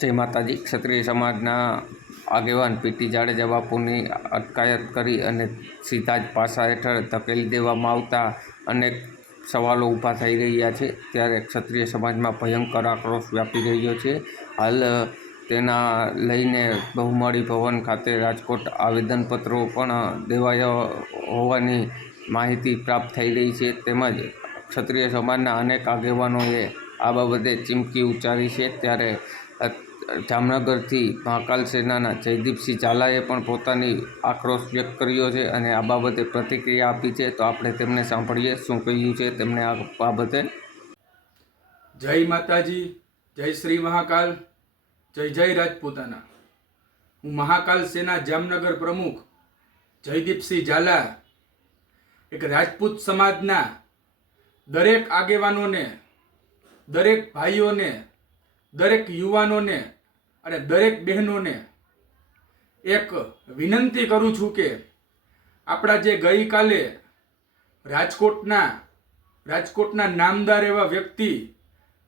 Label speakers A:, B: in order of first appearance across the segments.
A: જય માતાજી ક્ષત્રિય સમાજના આગેવાન પીટી જાડેજા બાપુની અટકાયત કરી અને સીધા જ પાસા હેઠળ ધકેલી દેવામાં આવતા અનેક સવાલો ઊભા થઈ રહ્યા છે. ત્યારે ક્ષત્રિય સમાજમાં ભયંકર આક્રોશ વ્યાપી રહ્યો છે. હાલ તેના લઈને બહુમાળી ભવન ખાતે રાજકોટ આવેદનપત્રો પણ દેવાયા હોવાની માહિતી પ્રાપ્ત થઈ રહી છે. તેમજ ક્ષત્રિય સમાજના અનેક આગેવાનોએ આ બાબતે ચીમકી ઉચ્ચારી છે. ત્યારે જામનગરથી મહાકાલ સેનાના જયદીપસિંહ ઝાલાએ પણ પોતાની આક્રોશ વ્યક્ત કર્યો છે અને આ બાબતે પ્રતિક્રિયા આપી છે. તો આપણે તેમને સાંભળીએ, શું કહ્યું છે તેમને આ બાબતે?
B: જય માતાજી, જય શ્રી મહાકાલ, જય જય રાજપૂતાના. હું મહાકાલ સેના જામનગર પ્રમુખ જયદીપસિંહ ઝાલા, એક રાજપૂત સમાજના દરેક આગેવાનોને, દરેક ભાઈઓને, દરેક યુવાનોને અને દરેક બહેનોને એક વિનંતી કરું છું કે આપણા જે ગઈકાલે રાજકોટના રાજકોટના નામદાર એવા વ્યક્તિ,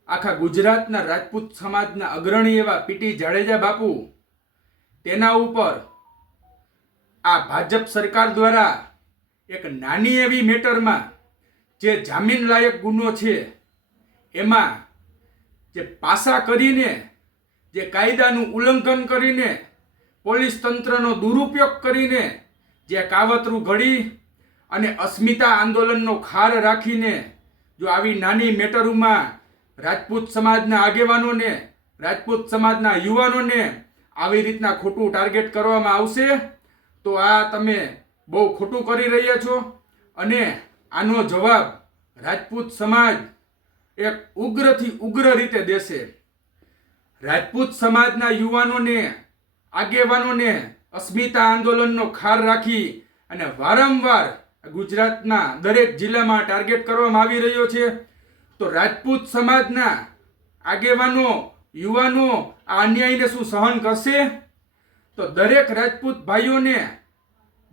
B: આખા ગુજરાતના રાજપૂત સમાજના અગ્રણી એવા પીટી જાડેજા બાપુ, તેના ઉપર આ ભાજપ સરકાર દ્વારા એક નાની એવી મેટરમાં જે જામીન લાયક ગુનો છે, એમાં જે પાસા કરીને જે કાયદાનું ઉલ્લંઘન કરીને પોલીસ તંત્રનો દુરુપયોગ કરીને જે કાવતરું ઘડી અને અસ્મિતા આંદોલનનો ખાર રાખીને જો આવી નાની મેટરોમાં રાજપૂત સમાજના આગેવાનોને, રાજપૂત સમાજના યુવાનોને આવી રીતના ખોટું ટાર્ગેટ કરવામાં આવશે, તો આ તમે બહુ ખોટું કરી રહ્યા છો. અને આનો જવાબ રાજપૂત સમાજ એક ઉગ્રથી ઉગ્ર રીતે દેશે. રાજપૂત સમાજના યુવાનોને, આગેવાનોને અસ્મિતા આંદોલનનો ખાર રાખી અને વારંવાર ગુજરાતના દરેક જિલ્લામાં ટાર્ગેટ કરવામાં આવી રહ્યો છે, તો રાજપૂત સમાજના આગેવાનો, યુવાનો આ અન્યાયને શું સહન કરશે? તો દરેક રાજપૂત ભાઈઓને,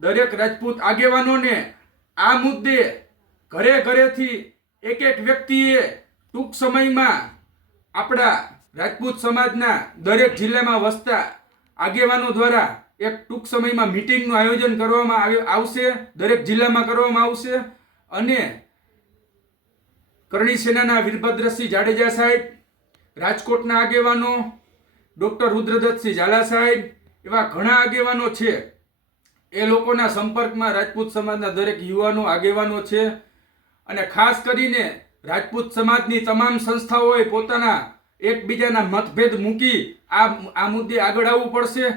B: દરેક રાજપૂત આગેવાનોને આ મુદ્દે ઘરે ઘરેથી એક એક વ્યક્તિએ ટૂંક સમયમાં આપણા રાજપૂત સમાજના દરેક જિલ્લામાં વસતા આગેવાનો દ્વારા એક ટૂંક સમયમાં મિટિંગનું આયોજન કરવામાં આવશે, દરેક જિલ્લામાં કરવામાં આવશે. અને કરણી સેનાના વીરભદ્રસિંહ જાડેજા સાહેબ, રાજકોટના આગેવાનો, ડૉક્ટર રુદ્રદત્તસિંહ ઝાલા સાહેબ, એવા ઘણા આગેવાનો છે. એ લોકોના સંપર્કમાં રાજપૂત સમાજના દરેક યુવાનો આગેવાનો છે. અને ખાસ કરીને રાજપૂત સમાજની તમામ સંસ્થાઓએ પોતાના એકબીજાના મતભેદ મૂકી આ આ મુદ્દે આગળ આવવું પડશે.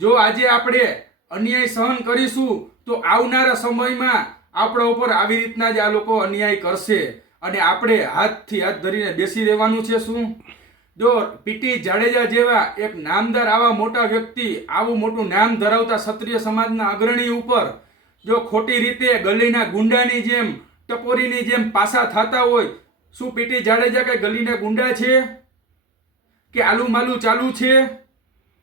B: જો આજે આપણે અન્યાય સહન કરીશું, તો આવનારા સમયમાં આપણા ઉપર આવી રીતના જ આ લોકો અન્યાય કરશે અને આપણે હાથથી હાથ ધરીને બેસી રહેવાનું છે શું? જો પીટી જાડેજા જેવા એક નામદાર આવા મોટા વ્યક્તિ આવું મોટું નામ ધરાવતા ક્ષત્રિય સમાજના અગ્રણી ઉપર જો ખોટી રીતે ગલીના ગુંડાની જેમ, ટપોરીની જેમ પાસા થતા હોય, શું પીટી જાડેજા કઈ ગલીના ગુંડા છે? કે આલુમાલુ ચાલુ છે?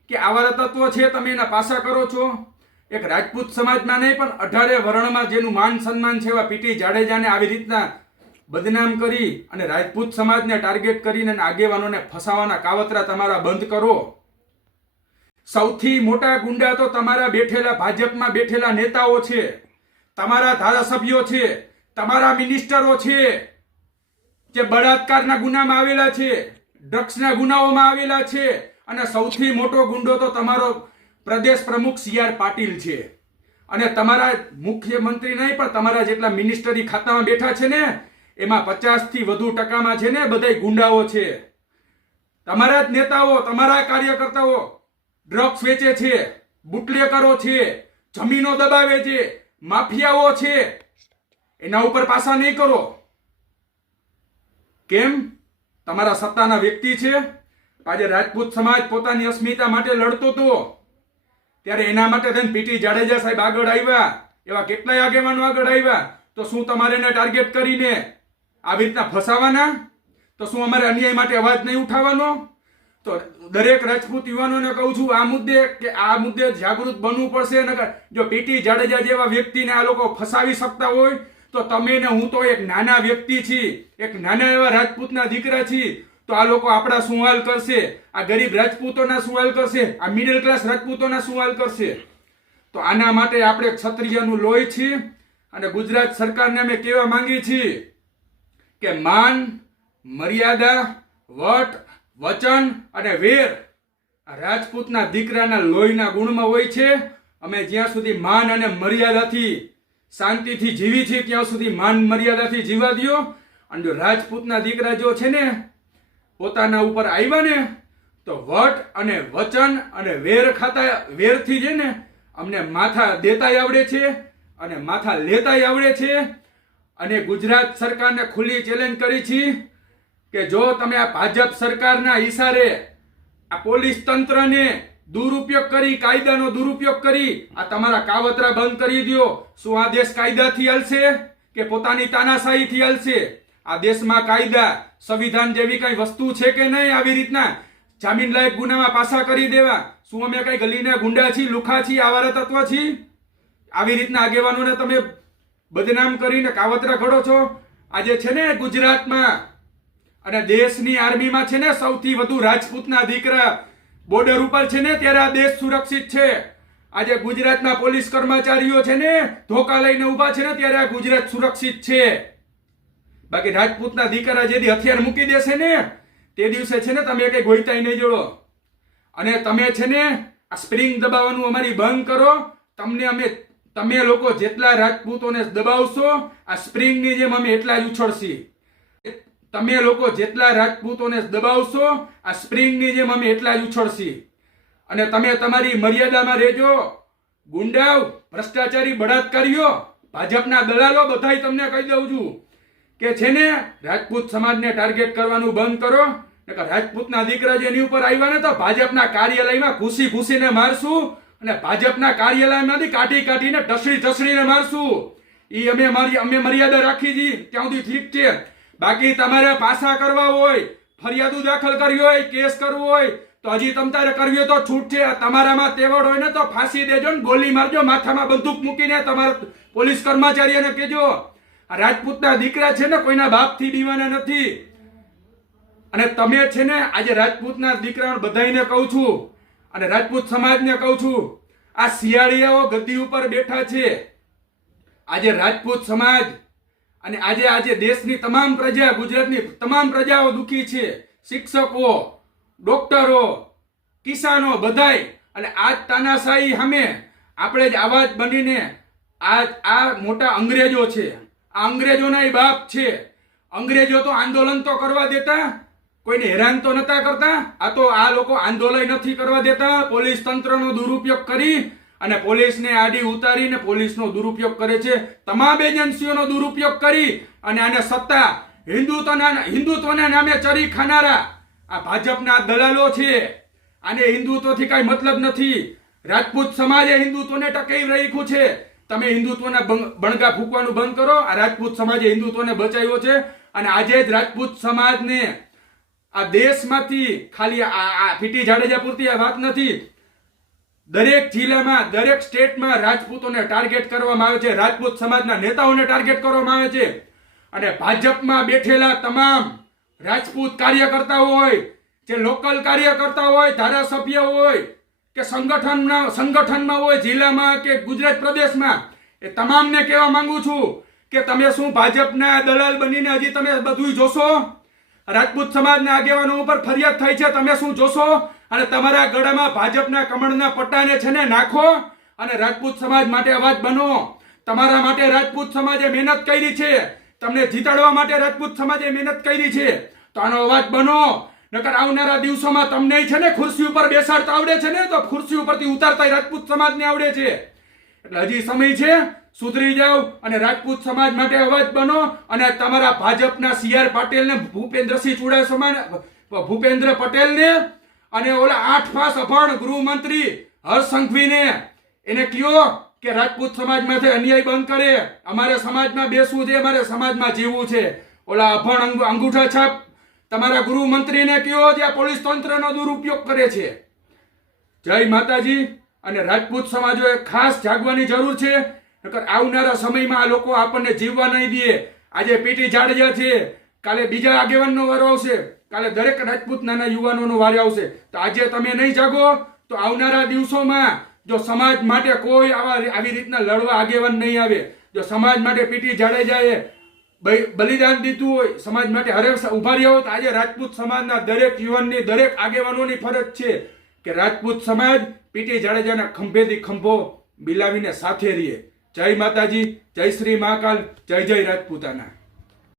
B: કે આવા તત્વો છે તમે એના પાસા કરો છો? એક રાજપૂત સમાજમાં નહીં, પણ અઢારે વર્ણમાં જેનું માન સન્માન છે એવા પીટી જાડેજાને આવી રીતના બદનામ કરી અને રાજપૂત સમાજને ટાર્ગેટ કરીને આગેવાનોને ફસાવાના કાવતરા તમારા બંધ કરો. સૌથી મોટા ગુંડા તો તમારા બેઠેલા ભાજપમાં બેઠેલા નેતાઓ છે. તમારા ધારાસભ્યો છે. તમારા મિનિસ્ટરો છે. જે બળાત્કારના ગુનામાં આવેલા છે. ડ્રગ્સના ગુનાઓમાં આવેલા છે અને સૌથી મોટો ગુંડો તો તમારો પ્રદેશ પ્રમુખ સી આર પાટીલ છે. અને તમારા મુખ્યમંત્રી નહીં, પણ તમારા જેટલા મિનિસ્ટરી ખાતામાં બેઠા છે ને, એમાં પચાસથી વધુ ટકામાં છે ને બધા ગુંડાઓ છે. તમારા જ નેતાઓ, તમારા કાર્યકર્તાઓ ડ્રગ્સ વેચે છે બુટલેકરો છે, જમીનો દબાવે છે, માફિયાઓ છે. એના ઉપર પાસા નહીં કરો. કેમ? તમારા સત્તાના વ્યક્તિ છે. આજે રાજપૂત સમાજ પોતાની અસ્મિતા માટે લડતો હતો. ત્યારે એના માટે થઈને પીટી જાડેજા સાહેબ આગળ આવ્યા. એવા કેટલાય આગેવાનો આગળ આવ્યા. તો શું તમારે એને ટાર્ગેટ કરીને આવી રીતના ફસાવાના? તો શું અમારે અન્યાય માટે અવાજ નહીં ઉઠાવવાનો? તો દરેક રાજપૂત યુવાનોને કહું છું, આ મુદ્દે કે આ મુદ્દે જાગૃત બનવું પડશે. નકર જો પીટી જાડેજા જેવા વ્યક્તિને આ લોકો ફસાવી શકતા હોય તો તમે ને હું તો એક નાના વ્યક્તિ છીએ એક નાના એવા રાજપૂતના દીકરા છીએ તો આ લોકો આપણા શું હાલ કરશે. આ ગરીબ રાજપૂતોના શું હાલ કરશે, આ મિડલ ક્લાસ રાજપૂતોના શું હાલ કરશે. તો આના માટે આપણે ક્ષત્રિયનું લોહી છીએ અને ગુજરાત સરકારને અમે કહેવા માંગીએ છીએ કે માન, મર્યાદા, વટ, વચન અને વેર રાજપૂતના દીકરાના લોહીના ગુણમાં હોય છે. અમે જ્યાં સુધી માન અને મર્યાદાથી શાંતિથી જીવી છે, ત્યાં સુધી માન મર્યાદાથી જીવા દ્યો. અને જો રાજપૂતના દીકરા જો છે ને, પોતાના ઉપર આવ્યા ને, તો વટ અને વચન અને વેર ખાતા, વેરથી છે ને, અમને માથા દેતાય આવડે છે અને માથા લેતાય આવડે છે. અને ગુજરાત સરકારને ખુલ્લી ચેલેન્જ કરી છે કે જો તમે આ ભાજપ સરકારના ઈશારે આ પોલીસ તંત્રને દુરુપયોગ કરી, કાયદાનો દુરુપયોગ કરી, આ તમારા કાવતરા બંધ કરી દો શું આ દેશ કાયદાથી હલશે કે પોતાની તાનાશાહીથી હલશે? આ દેશમાં કાયદા, સંવિધાન જેવી કઈ વસ્તુ છે કે નહીં આવી રીતના? જામીન લાયક ગુનામાં પાછા કરી દેવા. શું અમે કઈ ગલીના ગુંડા છીએ, લુખા છીએ, આવારા તત્વ છીએ? આવી રીતના આગેવાનોને તમે બદનામ કરીને કાવતરા ઘડો છો? આજે છે ને ગુજરાતમાં અને દેશની આર્મીમાં છે ને સૌથી વધુ રાજપૂતના દીકરા બોર્ડર ઉપર છે ને, ત્યારે આ દેશ સુરક્ષિત છે. આજે ગુજરાતના પોલીસ કર્મચારીઓ છે ને, ધોકા લઈને ઊભા છે ને, ત્યારે આ ગુજરાત સુરક્ષિત છે. બાકી રાજપૂતના દીકરા જેથી હથિયાર મૂકી દેશે ને, તે દિવસે છે ને, તમે કઈ ગોઈતાઈ નહીં જોડો. અને તમે છે ને, આ સ્પ્રિંગ દબાવવાનું અમારી બંધ કરો. તમને અમે, તમે લોકો જેટલા રાજપૂતોને દબાવશો, આ સ્પ્રિંગની જેમ અમે એટલા જ ઉછળશી. તમે લોકો જેટલા રાજપૂતોને દબાવશો, આ સ્પ્રિંગની જેમ અમે એટલા જ ઉછળશી. અને તમે તમારી મર્યાદામાં રહેજો. ગુંડાઓ ભ્રષ્ટાચારી, બળાત્કારીઓ, ભાજપના દલાલો બધાય તમને કહી દઉં છું કે છે ને, રાજપૂત સમાજને ટાર્ગેટ કરવાનું બંધ કરો. રાજપૂતના દીકરા જેની ઉપર આવ્યા ને તો ભાજપના કાર્યાલયમાં ઘૂસી ઘૂસીને મારશું અને ભાજપના કાર્યાલયમાંથી કાઢી કાઢીને ટસડી ટસડીને મારશું. એ અમે મારી અમે મર્યાદા રાખી છીએ ત્યાં સુધી ઠીક છે. બાકી તમારે પાછા કરવા હોય, ફરિયાદો દાખલ કરવી હોય, કેસ કરવો હોય, તો હજી તમારે કરવી હોય તો છૂટ છે. તમારામાં તેવડ હોય ને તો ફાંસી દેજો ને ગોલી મારજો, માથામાં બંદૂક મૂકીને તમારા પોલીસ કર્મચારીઓને કહેજો. રાજપૂતના દીકરા છે ને, કોઈના બાપથી બીવાના નથી. અને તમે છે ને, આજે રાજપૂતના દીકરા બધાને કહું છું, અને રાજપૂત સમાજને કહું છું, આ શિયાળીયાઓ ગદ્દી ઉપર બેઠા છે. આજે રાજપૂત સમાજ અને આજે આજે દેશની તમામ પ્રજા, ગુજરાતની તમામ પ્રજાઓ દુઃખી છે. શિક્ષકો, ડોક્ટરો, કિસાનો બધાય, અને આજ તાનાશાહી સામે આપણે જ આવાજ બનીને આ આ મોટા અંગ્રેજો છે. આ અંગ્રેજોના એ બાપ છે. અંગ્રેજો તો આંદોલન તો કરવા દેતા, કોઈને હેરાન તો નતા કરતા, આ તો આ લોકો આંદોલન નથી કરવા દેતા. પોલીસ તંત્રનો દુરુપયોગ કરી અને પોલીસને આડી ઉતારીને પોલીસનો દુરુપયોગ કરે છે. તમામ એજન્સીઓનો દુરુપયોગ કરી અને આને સત્તા, હિન્દુત્વના હિન્દુત્વના નામે ચરી ખાનારા. આ ભાજપના દલાલો છે. આને હિન્દુત્વથી કાંઈ મતલબ નથી. રાજપૂત સમાજે હિન્દુત્વને ટકાવી રાખ્યું છે. તમે હિન્દુત્વના બણગા ફૂંકવાનું બંધ કરો. આ રાજપૂત સમાજે હિન્દુત્વને બચાવ્યો છે. અને આજે જ રાજપૂત સમાજને આ દેશમાંથી ખાલી આ પીટી જાડેજા પૂરતી આ વાત નથી. દરેક જિલ્લામાં, દરેક સ્ટેટમાં રાજપૂતોને ટાર્ગેટ કરવામાં આવે છે, રાજપૂત સમાજના નેતાઓને ટાર્ગેટ કરવામાં આવે છે. અને ભાજપમાં બેઠેલા તમામ રાજપૂત કાર્યકર્તા હોય, જે લોકલ કાર્યકર્તા હોય, ધારાસભ્ય હોય, કે સંગઠનના, સંગઠનમાં હોય, જિલ્લામાં કે ગુજરાત પ્રદેશમાં, એ તમામને કહેવા માંગુ છું કે તમે શું ભાજપના દલાલ બનીને હજી તમે બધું જોશો? રાજપૂત સમાજના આગેવાનો ઉપર ફરિયાદ થાય છે, તમે શું જોશો? અને તમારા ગળામાં ભાજપના કમળના પટ્ટાને છે ને નાખો અને રાજપૂત સમાજ માટે અવાજ બનો. તમારા માટે રાજપૂત સમાજે મહેનત કરી છે. તમને જીતાડવા માટે રાજપૂત સમાજે મહેનત કરી છે. તો આનો અવાજ બનો. નકર આવનારા દિવસોમાં તમને છે ને ખુરશી ઉપર બેસાડતા આવડે છે ને, તો ખુરશી ઉપરથી ઉતારતા રાજપૂત સમાજને આવડે છે. એટલે હજી સમય છે. સુધરી જાવ અને રાજપૂત સમાજ માટે અવાજ બનો અને તમારા ભાજપના સી આર પાટીલને ભૂપેન્દ્રસિંહ ચુડાસમા ભૂપેન્દ્ર પટેલને અને ઓલા આઠ પાસ અભણ ગૃહમંત્રી હર્ષ સંઘવીને એને કયો કે રાજપૂત સમાજમાંથી અન્યાય બંધ કરે, અમારે સમાજમાં બેસવું છે, અમારે સમાજમાં જીવવું છે. ઓલા અભણ અંગ- અંગૂઠા છાપ, તમારા ગૃહમંત્રીને કયો જે પોલીસ તંત્રનો દુરુપયોગ કરે છે? જય માતાજી, અને રાજપૂત સમાજોએ ખાસ જાગવાની જરૂર છે, નકર આવનારા સમયમાં આ લોકો આપણને જીવવા નહીં દે. આજે પીટી જાડેજા છે, કાલે બીજા આગેવાનનો વારો આવશે. કાલે દરેક રાજપૂત નાના યુવાનોનો વારે આવશે. તો આજે તમે નહીં જાગો, તો આવનારા દિવસોમાં જો સમાજ માટે કોઈ આવા આવી રીતના લડવા આગેવાન નહીં આવે, જો સમાજ માટે પીટી જાડેજાએ બલિદાન દીધું હોય, સમાજ માટે હરેક ઊભા રહ્યા હોય, તો આજે રાજપૂત સમાજના દરેક યુવાનની, દરેક આગેવાનોની ફરજ છે કે રાજપૂત સમાજ પીટી જાડેજાના ખંભેથી ખંભો બિલાવીને સાથે રહીએ. જય માતાજી, જય શ્રી મહાકાલ, જય જય રાજપૂતાના.